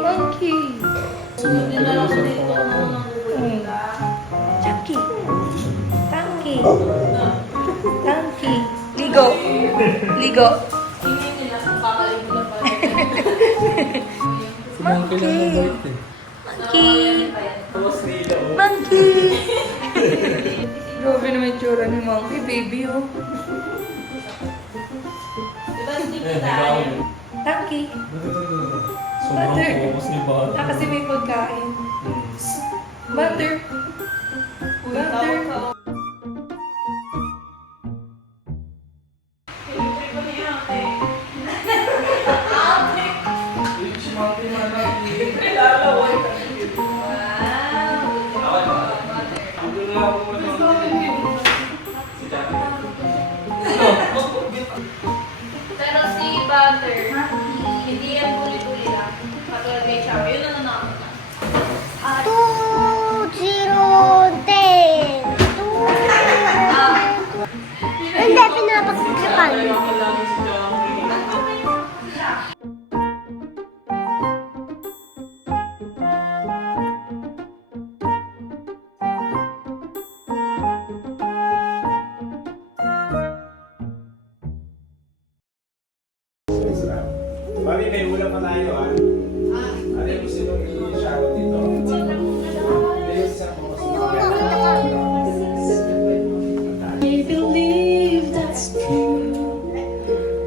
Monkey. Chucky. Tanky. Tanky. Ligo. Ligo. Monkey. Monkey. Monkey. Grabe naman yung tsura ni Monkey, baby, oh. Tanky. Butter. Ah, kasi may pagkain. Butter. Butter. Pero si Butter, hindi yan huli-huli lang. Patulad kay Chami, yun ang nanakot na. 2-0-10. Hindi, pinapagsiksipan. Mami, may ulam pa tayo, ha? Ano yung gusto nyo i-shoutout dito? I believe that's true.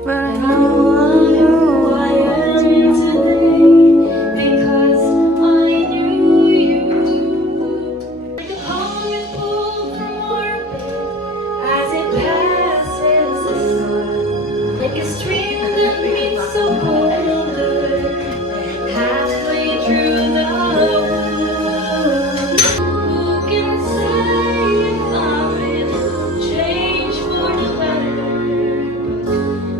But I I know who I am today because I knew you. Like a home is pulled from orbit as it passes the sun. Like a stream that meets so colder halfway through the wood. Who can say if I will change for the better?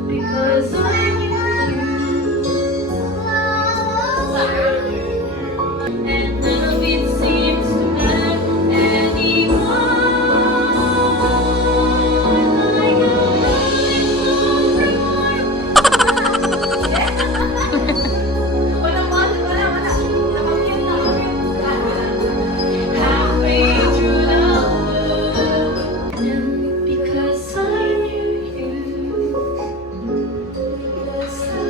Because I knew you. And none of it seems to matter anymore. Like a rolling stone from halfway through the wood. And because I knew you, because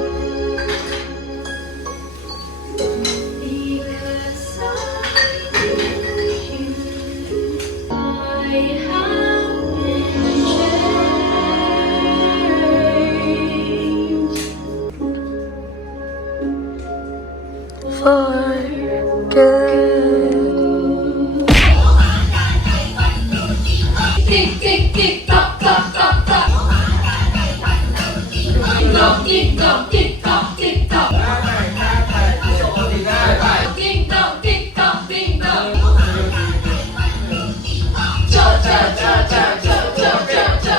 I have been changed. forget. Tick, tick, tick, tock, tock, tock, tock. Tick tock, tick tock, tick tock, tick tock. Tick tock, tick tock, tick tock. Cha, cha, cha, cha, cha, cha, cha, cha.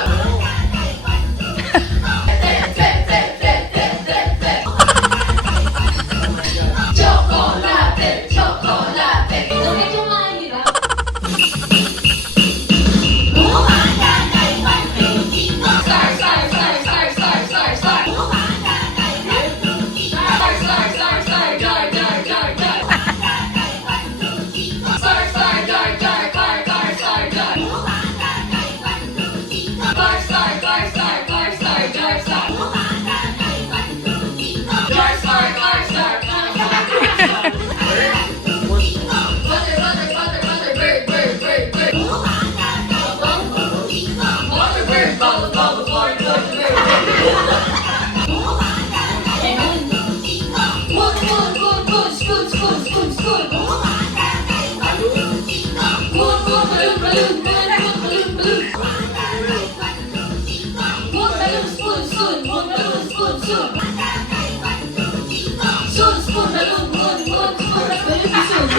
Chocolate, chocolate. Ito medyo mahirap. Star, star, star, star, star, star, star. Star, star, star, star, jar, jar, jar, jar. Star, star, jar, jar, car, car, star, jar. Car, star, car, star, car, star, jar, star. Jar, star, car, star, car, star. Butter, butter, butter, butter, bird, bird, bird, bird. Butter, bird, bubble, bubble, bird, bird, bird. Wood, wood, wood, wood, spoon, spoon, spoon, spoon. Wood, wood, balloon, balloon, wood, wood, balloon, balloon. Wood, balloon, spoon, spoon, wood, balloon, spoon, spoon. Spoon, spoon, balloon, wood, wood, spoon, balloon, spoon.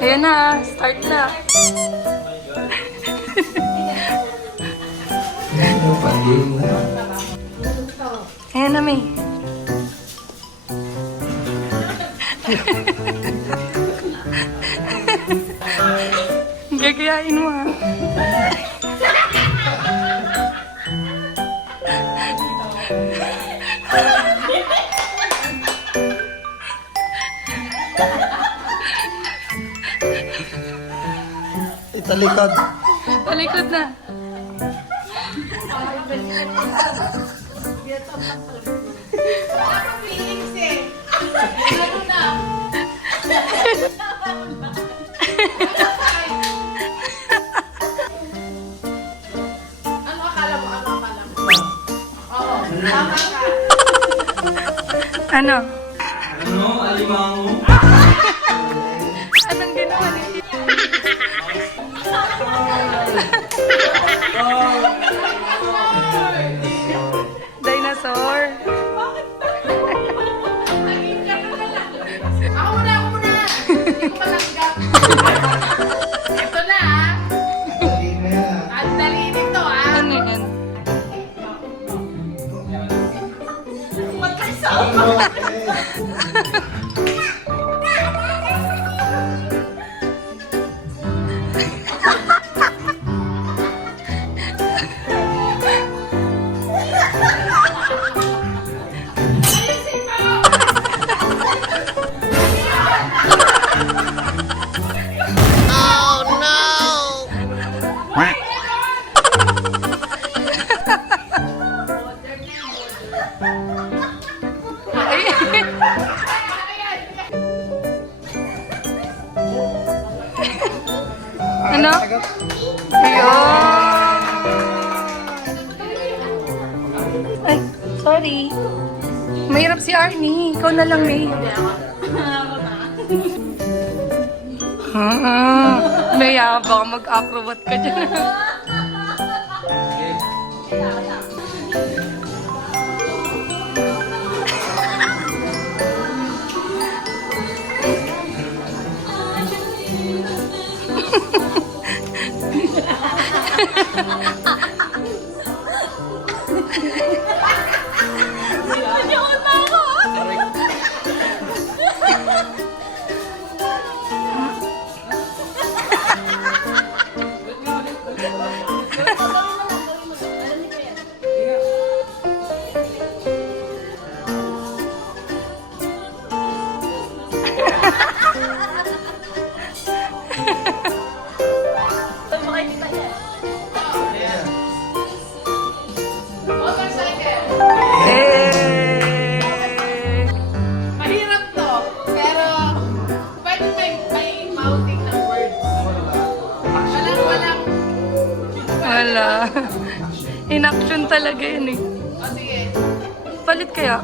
Ayan na, start na. Ayan na, May. Gagayain mo, ha? Italikod. Talikod na. Ano akala mo? Oo, tama ka. Ano? Ano? Alimango? Anong ginawa ni Dinosaur. Ako muna! Hindi ko matanggap. Ito na, ah. Ang dali nito, ah. Ano yan? Ano? Ayun! Ay, sorry. Mahirap si Arnie. Ikaw na lang, May. May baka mag-acrobat ka dyan. Motorcycle. Eh! Mahirap to, pero pwede may mounting ng words. Walang. Wala. In-action talaga yun eh. O sige. Palit kaya?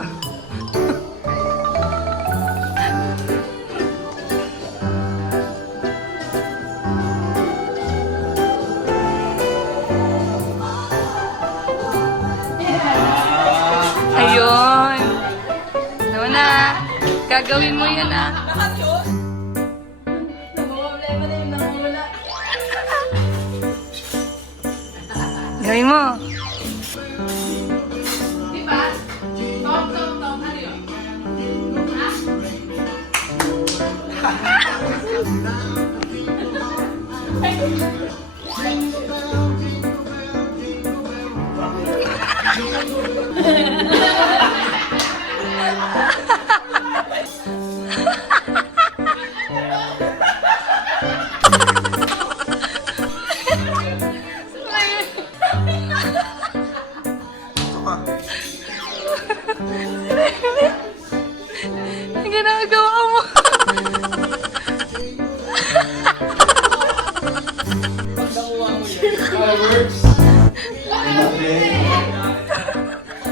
Ayun. Ano na? Gagawin mo yan ah. Gawin mo. Di ba? Tom. Ano yun? Ha? Ang ginagawa mo. Fireworks.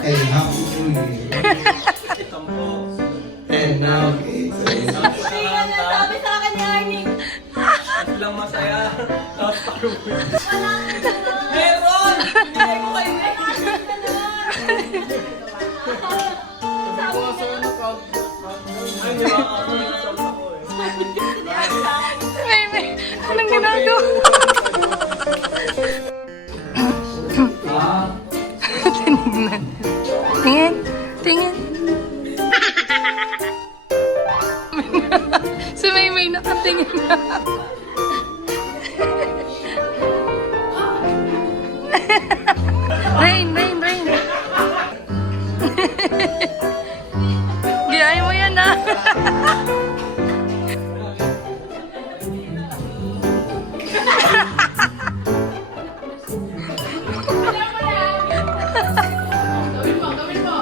and Happy New Year. And now it's Sabi sa akin ni Arnie. At lang masaya. Tapos paruwi. Meron! Hindi ko kayo Ay, di ba? Ako nagkasal ako eh. May, anong ginagawa? Ah, Tingin, tingin. Si Maymay nakatingin na. Rain, rain, rain. Giyay mo yan ah. Gawin mo, gawin mo.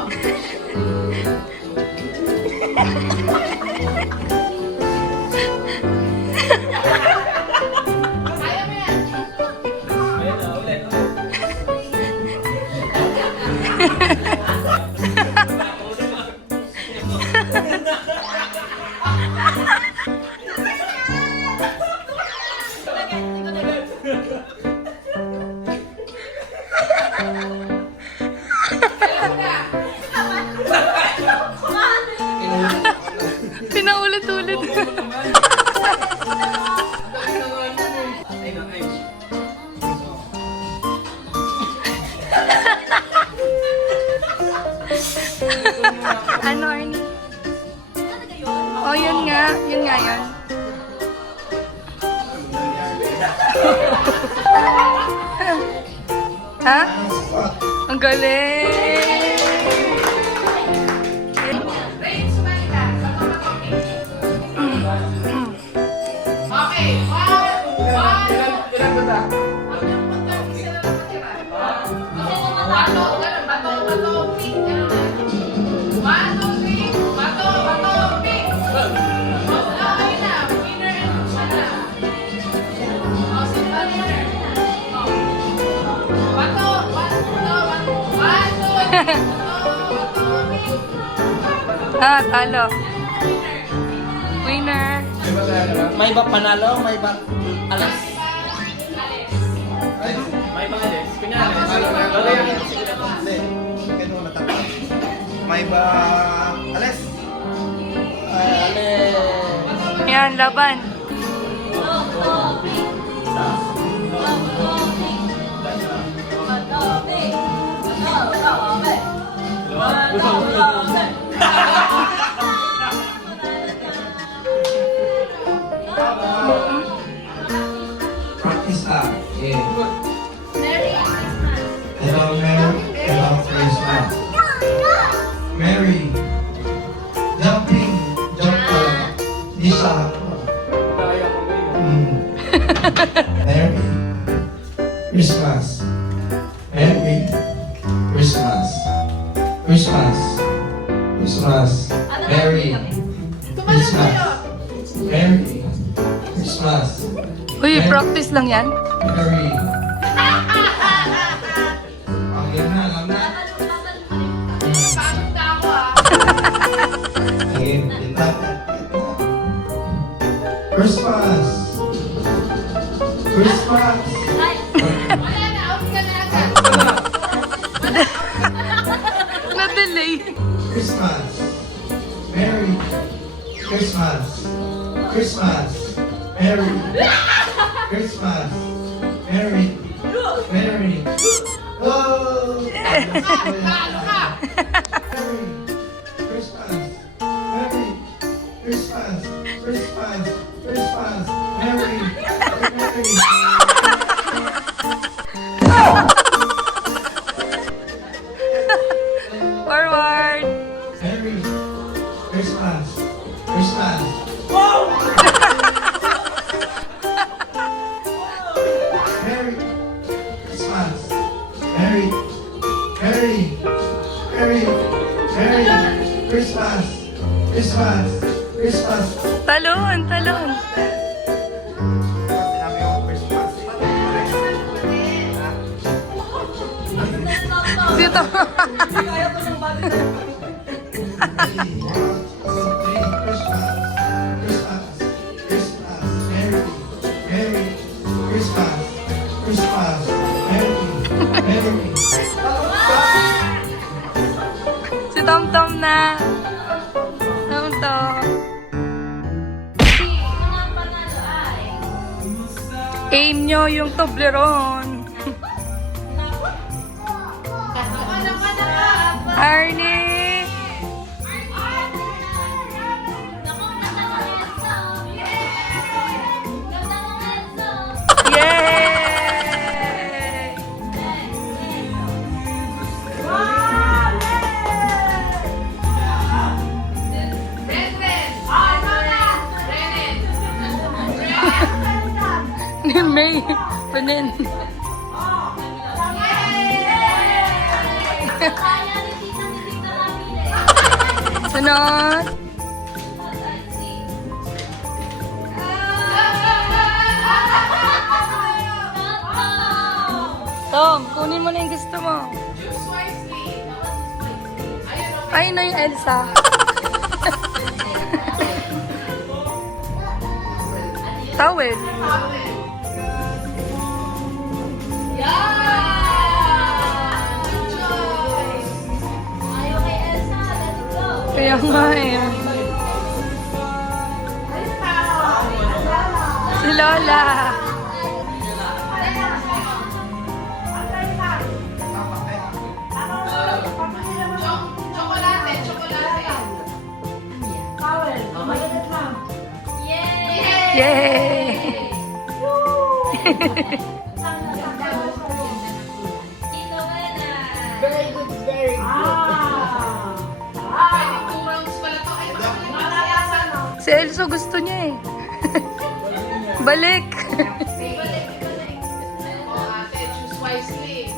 Kaya mo yan. ayun na, ulit. Pinaulit-ulit. Ay, na, ay. Ano, Arnie? Oh, yun nga. Yun nga yun. Ha? Ang galing! Rain, sumali ka. Okay, Ilan ba ta? Bato, ganun, bato, bato, pink, ganun na. 1, 2, 3, bato, bato, pink. Oh, ayun na, winner and siya na. Oh, sino ba winner? Oh. Bato, bato, bato, bato, bato, pink. Ah, talo. Winner. Di ba tayo na? May ba panalo? May ba alas? Ay, May ba alas? Kunyari. Ano na? Lalayan. Hindi. Kaya mo natapos. May ba... Ales? Ay, alas. Yan, laban. Practice up. Yeah. Merry Christmas. Hello, Mary. Hello, Christmas. Mary. Jumping. Jump ka. Isa. Kaya ko ngayon. Merry Christmas. Merry Christmas. Christmas. Christmas. Merry Christmas. Merry Christmas. Uy, practice lang yan. Merry. Ang yun na, alam na. Pagod na ako ah. Ayun, kita. Christmas. Christmas. Wala na, out ka na agad. Na-delay. Christmas. Merry Christmas. Christmas. Merry Christmas. Merry. Merry. Oh! Talo ka. Merry Christmas. Merry Christmas. Christmas. Christmas. Merry. Merry. Forward. Merry Christmas. Christmas. Merry Christmas. Merry. Merry. Merry. Merry Christmas. Christmas. Christmas. Talon, talon. Si to. Hindi kaya ko ng body type. Si Tom Tom na. Tom Tom. Aim nyo yung Toblerone. Arnie! Yay! Ni May. Panin. Sunod. Tom, kunin mo na yung gusto mo. Choose wisely. Ayun, okay. Ayun na yung Elsa. Towel. Kaya nga eh. Si Lola. Chocolate, chocolate. Yay! Pwede 2 rounds pala to. Ay, malayasan. Si Elso gusto niya eh. Balik. Oh, ate, choose wisely.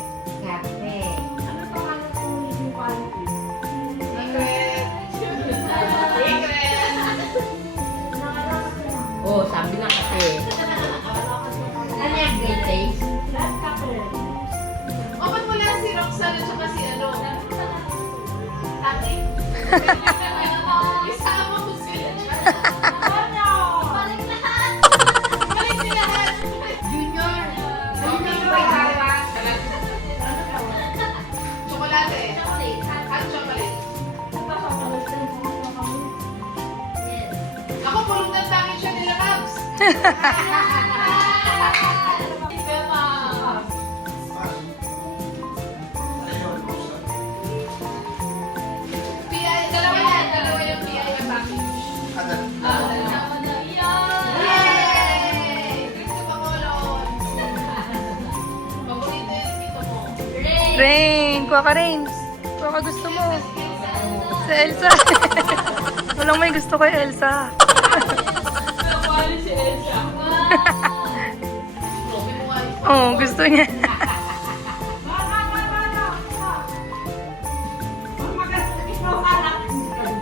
Secret. Oh, sabi na kasi. Ano yung great taste? Oh, ba't wala si Roxanne at saka si ano? Tati? Isama mo sila. Balik lahat. Junior. Chocolate. Hot chocolate. Ako, pulungan sa akin siya nila, Cubs. Dalawa yung PI package. Yay! Gusto pa ko, Lord. Paborito yung dito mo. Rain. Kuha ka, Rain. Kuha ka gusto mo. Si Elsa. Walang may gusto kay Elsa. Oh, gusto niya.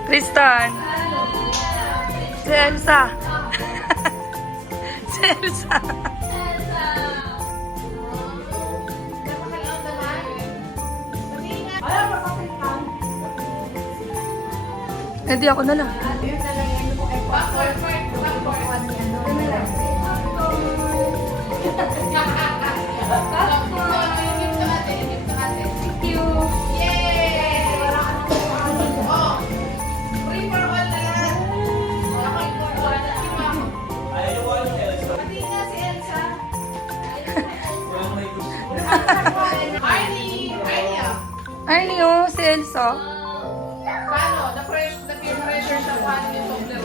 Tristan. Si Elsa. Si Elsa. Hindi ako na lang. Backward. Thank you. Yay! Oh, free for all na lahat. Ako yung for all na iba. Ayaw ko yung Elsa. Pati nga si Elsa. Walang may gusto. Arnie! Arnie, oh, si Elsa. Paano? Na-peer pressure sa kuhanin yung Toblerone.